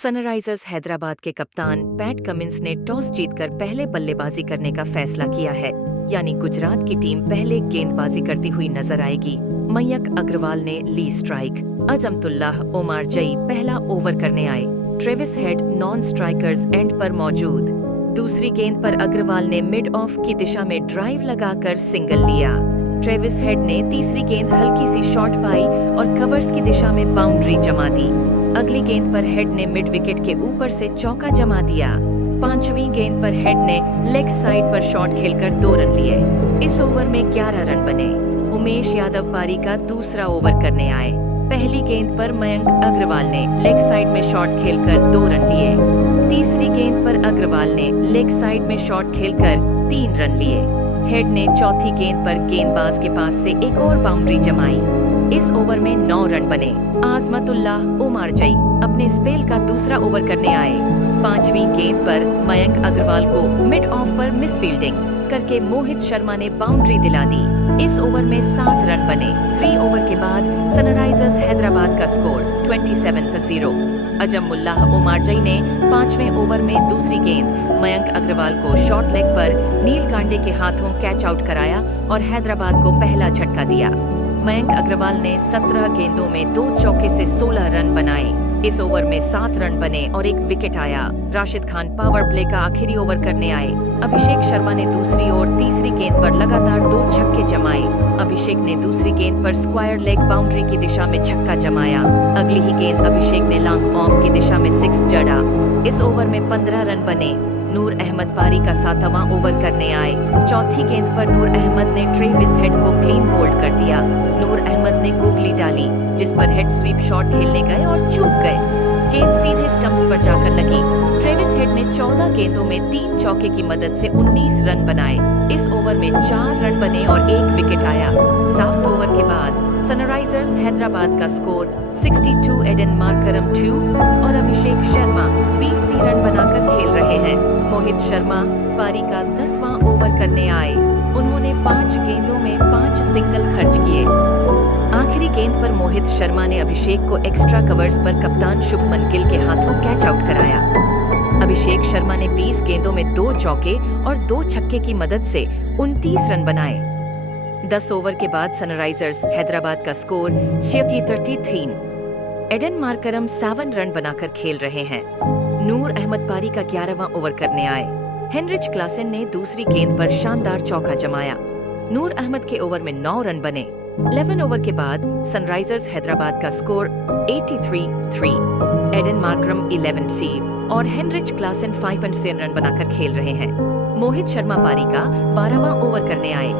Sunrisers Hyderabad के कप्तान PAT Cummins ने टॉस जीतकर पहले बल्लेबाजी करने का फैसला किया है, यानी गुजरात की टीम पहले गेंदबाजी करती हुई नजर आएगी। मयंक अग्रवाल ने ली स्ट्राइक। अजमतुल्लाह ओमार जई पहला ओवर करने आए। Travis head non strikers and पर मौजूद। दूसरी गेंद पर अग्रवाल ने मिड ऑफ की दिशा में ड्राइव लगाकर सिंगल लिया। ट्रेविस हेड ने तीसरी गेंद हल्की सी शॉट पाई और कवर्स की दिशा में बाउंड्री जमा दी। अगली गेंद पर हेड ने मिड विकेट के ऊपर से चौका जमा दिया। पांचवी गेंद पर हेड ने लेग साइड पर शॉट खेलकर 2 रन लिए। इस ओवर में 11 रन बने। उमेश यादव पारी का दूसरा ओवर करने आए। पहली गेंद पर मयंक अग्रवाल ने लेग साइड में शॉट खेलकर 2 रन लिए। तीसरी गेंद पर अग्रवाल ने लेग साइड में शॉट खेलकर 3 रन लिए। हेड ने चौथी गेंद पर गेंदबाज के पास से एक और बाउंड्री जमाई। इस ओवर में 9 रन बने। आजमतुल्लाह ओमार जई अपने स्पेल का दूसरा ओवर करने आए। पांचवी गेंद पर मयंक अग्रवाल को मिड ऑफ पर मिसफील्डिंग करके मोहित शर्मा ने बाउंड्री दिला दी। इस ओवर में 7 रन बने। 3 ओवर के बाद सनराइजर्स हैदराबाद का स्कोर 27-0। अजमुल्लाह ओमार जई ने 5वें ओवर में दूसरी गेंद मयंक अग्रवाल को शॉर्ट लेग पर नील कांडे के हाथों कैच आउट कराया और हैदराबाद को पहला झटका दिया। मयंक अग्रवाल ने 17 गेंदों में 2 चौके से 16 रन बनाए। इस ओवर में 7 रन बने और 1 विकेट आया। राशिद खान पावर प्ले का आखिरी ओवर करने आए। अभिषेक शर्मा ने दूसरी और तीसरी गेंद पर लगातार 2 छक्के जमाए। अभिषेक ने दूसरी गेंद पर स्क्वायर लेग बाउंड्री की दिशा में छक्का जमाया। अगली ही गेंद अभिषेक ने लॉन्ग ऑफ की दिशा में 6 जड़ा। इस ओवर में 15 रन बने। नूर अहमद पारी का 7वां ओवर करने आए। चौथी गेंद पर नूर अहमद ने ट्रेविस हेड को क्लीन बोल्ड कर दिया। नूर अहमद ने गूगली डाली, जिस पर हेड स्वीप शॉट खेलने गए और चूक गए। गेंद सीधे स्टंप्स पर जाकर लगी। ट्रेविस हेड ने 14 गेंदों में 3 चौके की मदद से 19 रन बनाए। इस ओवर में 4 रन बने और 1 विकेट आया। साफ्ट ओवर के बाद सनराइजर्स हैदराबाद का स्कोर 62 एडन मार्करम 2 और अभिषेक शर्मा 20 रन बनाकर खेल रहे हैं। मोहित शर्मा पारी का 10वां ओवर करने आए। उन्होंने 5 गेंदों में 5 सिंगल खर्च किए। आखिरी गेंद पर मोहित शर्मा ने अभिषेक को एक्स्ट्रा कवर्स पर कप्तान शुभमन गिल के हाथों कैच आउट कराया। अभिषेक शर्मा ने 20 गेंदों में 2 चौके और 2 छक्के की मदद से 29 रन बनाए। 10 ओवर के बाद सनराइजर्स हैदराबाद का स्कोर 36-33। एडन मार्करम 7 रन बनाकर खेल रहे हैं। नूर अहमद पारी का 11वां ओवर करने आए। हेनरिच क्लासन ने दूसरी गेंद पर शानदार चौका जमाया। नूर अहमद के ओवर में 9 रन बने। 11 ओवर के बाद सनराइजर्स हैदराबाद का स्कोर 83-3। एडन मार्करम 11 और हेनरिच क्लासन 5 रन बनाकर खेल रहे हैं। मोहित शर्मा पारी का 12वां ओवर करने आए।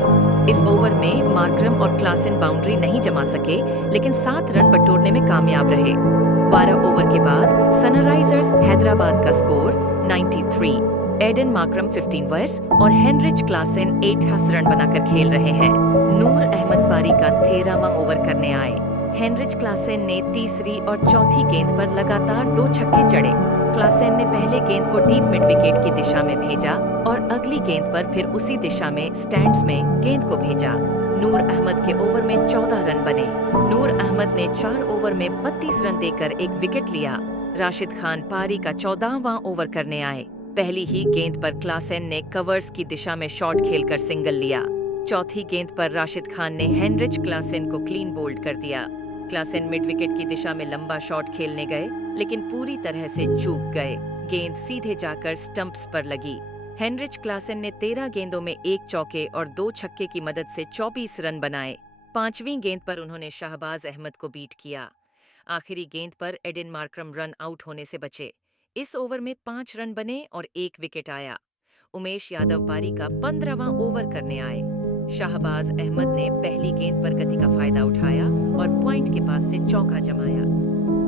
इस ओवर में मार्करम और क्लासन बाउंड्री नहीं जमा सके, लेकिन 7 रन बटोरने में कामयाब रहे। 12 ओवर के बाद सनराइजर्स हैदराबाद का स्कोर 93। एडन मार्करम 15 वर्स और हेनरिच क्लासन 8 रन बनाकर खेल रहे हैं। नूर अहमद पारी का 13वां ओवर करने आए। हेनरिच क्लासन ने तीसरी और चौथी गेंद पर लगातार 2 छक्के जड़े। क्लासन ने पहले गेंद को डीप मिड विकेट की दिशा में भेजा और अगली गेंद पर फिर उसी दिशा में स्टैंड्स में गेंद को भेजा। नूर अहमद के ओवर में 14 रन बने। नूर अहमद ने 4 ओवर में 32 रन देकर 1 विकेट लिया। राशिद खान पारी का 14वां ओवर करने आए। पहली ही गेंद पर क्लासन ने कवर्स की दिशा में शॉट खेलकर सिंगल लिया। चौथी गेंद पर राशिद खान ने हेनरिच क्लासन को क्लीन बोल्ड कर दिया। क्लासन मिड विकेट की दिशा में लंबा शॉट खेलने गए, लेकिन पूरी तरह से चूक गए। गेंद सीधे जाकर स्टंप्स पर लगी। हेनरिच क्लासन ने 13 गेंदों में 1 चौके और 2 छक्के की मदद से 24 रन बनाए। 5वीं गेंद पर उन्होंने शाहबाज अहमद को बीट किया। आखिरी गेंद पर एडन मार्करम रन आउट होने से बचे। इस ओवर में 5 रन बने और 1 विकेट आया। उमेश यादव पारी का 15वां ओवर करने आए। शाहबाज अहमद ने पहली गेंद पर गति का फायदा उठाया और पॉइंट के पास से चौका जमाया।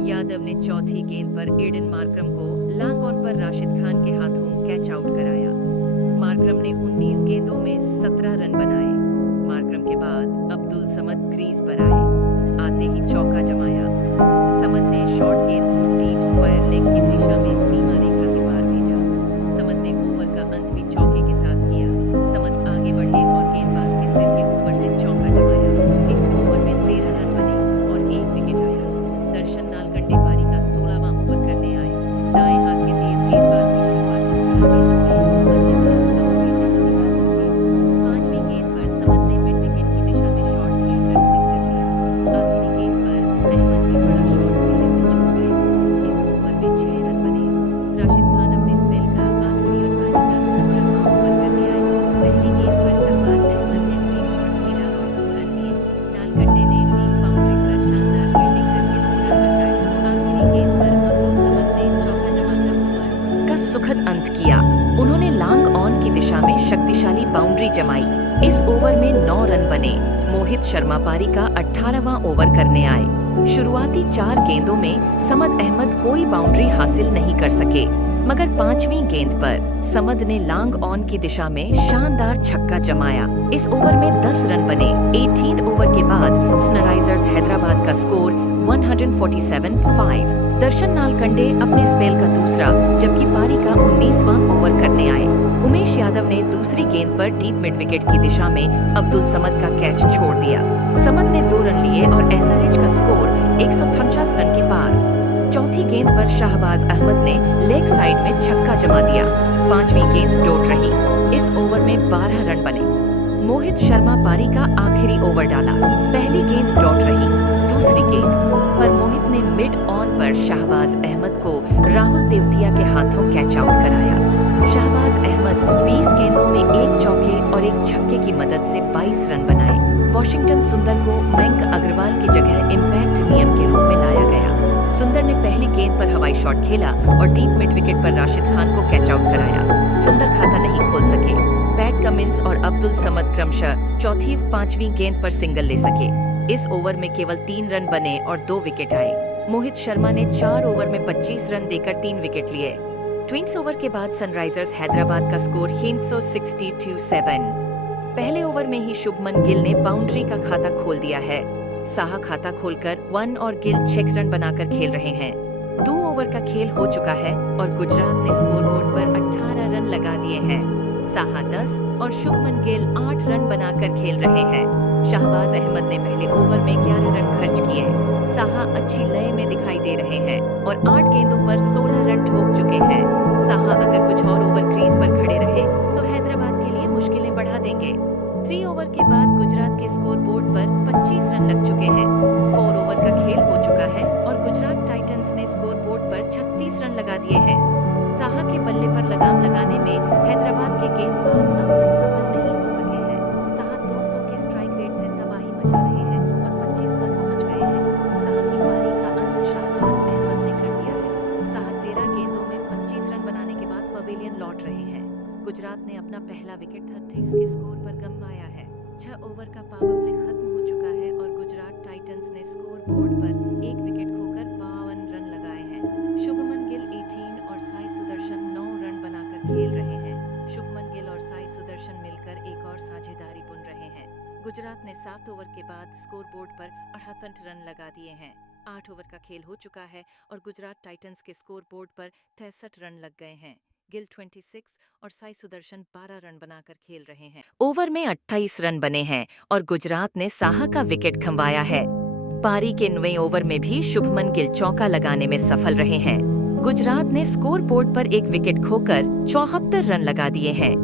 यादव ने चौथी गेंद पर एडन मार्करम को लॉन्ग ऑन पर राशिद खान के हाथों कैच आउट कराया। मार्करम ने 19 गेंदों में 17 रन बनाए। मार्करम के बाद अब्दुल समद क्रीज पर आए। आते ही चौका जमाया। समद ने शॉर्ट गेंद को डीप स्क्वायर लेग की दिशा में सीमा रेखा के पार भेजा। समद ने ओवर का अंत भी चौके के साथ किया। समद आगे बढ़े और गेंदबाज के सिर के ऊपर से चौका जमाया। इस ओवर में 13 रन बने और 1 विकेट आया। दर्शन नालकंडे पारी का 16वां ओवर करने आए। शक्तिशाली बाउंड्री जमाई। इस ओवर में 9 रन बने। मोहित शर्मा पारी का 18वां ओवर करने आए। शुरुआती 4 गेंदों में समद अहमद कोई बाउंड्री हासिल नहीं कर सके, मगर 5वीं गेंद पर समद ने लॉन्ग ऑन की दिशा में शानदार छक्का जमाया। इस ओवर में 10 रन बने। 18 ओवर के बाद सनराइजर्स हैदराबाद का स्कोर 147-5। दर्शन नालकंडे अपने स्पेल का दूसरा जबकि पारी का 19वां ओवर करने आए। उमेश यादव ने दूसरी गेंद पर डीप मिड विकेट की दिशा में अब्दुल समद का कैच छोड़ दिया। समद ने 2 रन लिए और एसआरएच का स्कोर 150 रन के पार। चौथी गेंद पर शाहबाज अहमद ने लेग साइड में छक्का जमा दिया। 5वीं गेंद डॉट रही। इस ओवर में 12 रन बने। मोहित शर्मा पारी का आखिरी ओवर डाला। पहली गेंद डॉट रही। दूसरी गेंद पर मोहित ने मिड ऑन पर शाहबाज अहमद को राहुल तेवतिया के हाथों कैच आउट कराया। शाहबाज अहमद 20 गेंदों में 1 चौके और 1 छक्के की मदद से 22 रन बनाए। वॉशिंगटन सुंदर को मयंक अग्रवाल की जगह इम्पैक्ट नियम के रूप में लाया गया। सुंदर ने पहली गेंद पर हवाई शॉट खेला और डीप मिड विकेट पर राशिद खान को कैच आउट कराया। सुंदर खाता नहीं खोल सके। पैट कमिंस और अब्दुल समद क्रमशः चौथी 5वीं गेंद पर सिंगल ले सके। इस ओवर में केवल 3 रन बने और 2 विकेट आए। मोहित शर्मा ने 4 ओवर में 25 रन देकर 3 विकेट लिए। 20 ओवर के बाद सनराइजर्स हैदराबाद का स्कोर 362-7। पहले ओवर में ही शुभमन गिल ने बाउंड्री का खाता खोल दिया है। साहा खाता खोलकर 1 और गिल 6 रन बनाकर खेल रहे हैं। 2 ओवर का खेल हो चुका है और गुजरात ने स्कोरबोर्ड पर 18 रन लगा दिए हैं। साहा 10 और शुभमन गिल 8 रन बनाकर खेल रहे हैं। शाहबाज अहमद ने पहले ओवर में 11 रन खर्च किए। साहा अच्छी लय में दिखाई दे रहे हैं और 8 गेंदों पर 16 रन ठोक चुके हैं। साहा अगर कुछ और ओवर क्रीज पर खड़े रहे तो हैदराबाद के लिए मुश्किलें बढ़ा देंगे। 3 ओवर के बाद गुजरात के स्कोरबोर्ड पर 25 रन लग चुके हैं। 4 ओवर का खेल हो चुका है और गुजरात टाइटंस ने स्कोरबोर्ड पर 36 रन लगा दिए हैं। साहा के बल्ले पर लगाम लगाने में हैदराबाद के गेंदबाज अब तक सफल नहीं हो सके हैं। साहा 200 के स्ट्राइक रेट से तबाही मचा रहे हैं और 25 पर पहुंच गए हैं। साहा की पारी का अंत शाहबाज अहमद ने कर दिया है। साहा 13 गेंदों में 25 रन बनाने के बाद पवेलियन लौट रहे हैं। गुजरात ने अपना पहला विकेट 30 के स्कोर पर गंवाया है। 6 ओवर का पावर प्ले खत्म हो चुका है और गुजरात टाइटंस ने स्कोर बोर्ड पर 1 विकेट खोकर 52 रन लगाए हैं। शुभमन गिल 18 और साई सुदर्शन 9 रन बनाकर खेल रहे हैं। शुभमन गिल और साई सुदर्शन मिलकर एक और साझेदारी बुन रहे हैं। गुजरात ने 7 ओवर के बाद स्कोर बोर्ड पर 68 रन लगा दिए हैं। 8 ओवर का खेल हो चुका है और गुजरात टाइटंस के स्कोर बोर्ड पर 63 रन लग गए हैं। गिल 26 और साई सुदर्शन 12 रन बनाकर खेल रहे हैं। ओवर में 28 रन बने हैं और गुजरात ने साहा का विकेट खंवाया है। पारी के 9वें ओवर में भी शुभमन गिल चौका लगाने में सफल रहे हैं। गुजरात ने स्कोर बोर्ड पर 1 विकेट खोकर 74 रन लगा दिए हैं।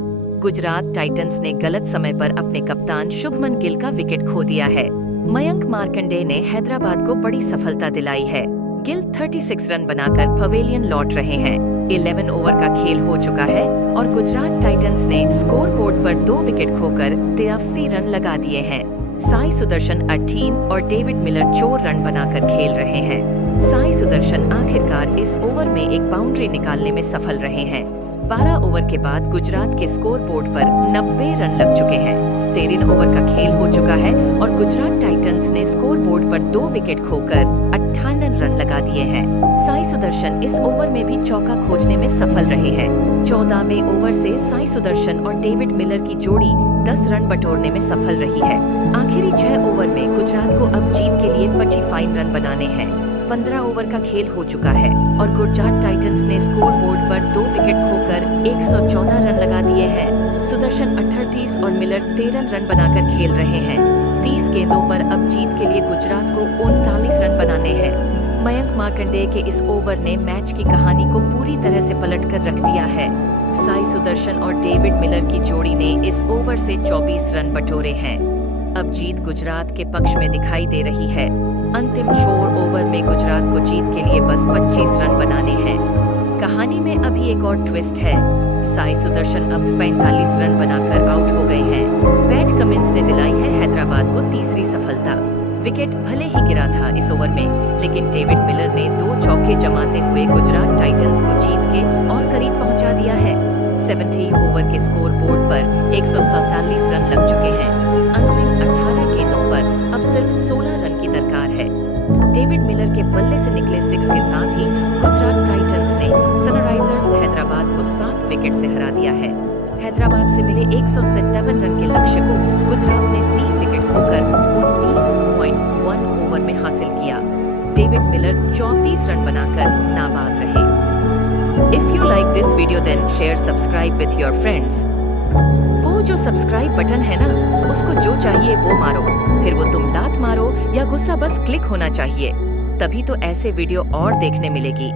गुजरात टाइटंस ने गलत समय पर अपने कप्तान शुभमन गिल का विकेट खो दिया है। मयंक मार्कंडे ने हैदराबाद को बड़ी सफलता दिलाई है। गिल 36 रन बनाकर पवेलियन लौट रहे हैं। 11 ओवर का खेल हो चुका है और गुजरात टाइटंस ने स्कोर बोर्ड पर 2 विकेट खोकर 83 रन लगा दिए हैं। साई सुदर्शन 18 और डेविड मिलर 4 रन बनाकर खेल रहे हैं। साई सुदर्शन आखिरकार इस ओवर में एक बाउंड्री निकालने में सफल रहे हैं। 12 ओवर के बाद गुजरात के स्कोर बोर्ड पर 90 रन लग चुके हैं। 13 ओवर का खेल हो चुका है और गुजरात टाइटंस ने स्कोर बोर्ड पर 2 विकेट खोकर 58 रन लगा दिए हैं। साई सुदर्शन इस ओवर में भी चौका खोजने में सफल रहे हैं। 14वें ओवर से साई सुदर्शन और डेविड मिलर की जोड़ी 10 रन बटोरने में सफल रही है। आखिरी 6 ओवर में गुजरात को अब जीत के लिए 25 रन बनाने हैं। 15 ओवर का खेल हो चुका है और गुजरात टाइटंस ने स्कोर बोर्ड पर 2 विकेट खोकर 114 रन लगा दिए हैं। सुदर्शन 38 और मिलर 13 रन बनाकर खेल रहे हैं। 30 गेंदों पर अब जीत के लिए गुजरात को 39 रन बनाने हैं। मयंक मार्कंडे के इस ओवर ने मैच की कहानी को पूरी तरह से पलटकर रख दिया है। साई सुदर्शन और डेविड मिलर की जोड़ी ने इस ओवर से 24 रन बटोरे हैं। अब जीत गुजरात के पक्ष में दिखाई दे रही है। अंतिम 4 ओवर में गुजरात को जीत के लिए बस 25 रन बनाने हैं। कहानी में अभी एक और ट्विस्ट है। साई सुदर्शन अब 45 रन बनाकर आउट हो गए हैं। पैट कमिंस ने दिलाई है हैदराबाद को तीसरी सफलता। विकेट भले ही गिरा था इस ओवर में, लेकिन डेविड मिलर ने 2 चौके जमाते हुए गुजरात टाइटंस को जीत के और करीब पहुंचा दिया है। 70 ओवर के स्कोर बोर्ड पर 147 रन लग चुके हैं। अंतिम 18 गेंदों पर अब सिर्फ 16 रन की दरकार है। डेविड मिलर के बल्ले से निकले 6 के साथ ही गुजरात टाइटंस ने सनराइजर्स हैदराबाद को 7 विकेट से हरा दिया है। हैदराबाद से मिले 157 रन के लक्ष्य को गुजरात ने 3 विकेट खोकर 19.1 ओवर में हासिल किया। डेविड मिलर 34 रन बनाकर नाबाद रहे। If you like this video then share subscribe with your friends. वो जो सब्सक्राइब बटन है ना, उसको जो चाहिए वो मारो, फिर वो तुम लात मारो या गुस्सा, बस क्लिक होना चाहिए, तभी तो ऐसे वीडियो और देखने मिलेगी।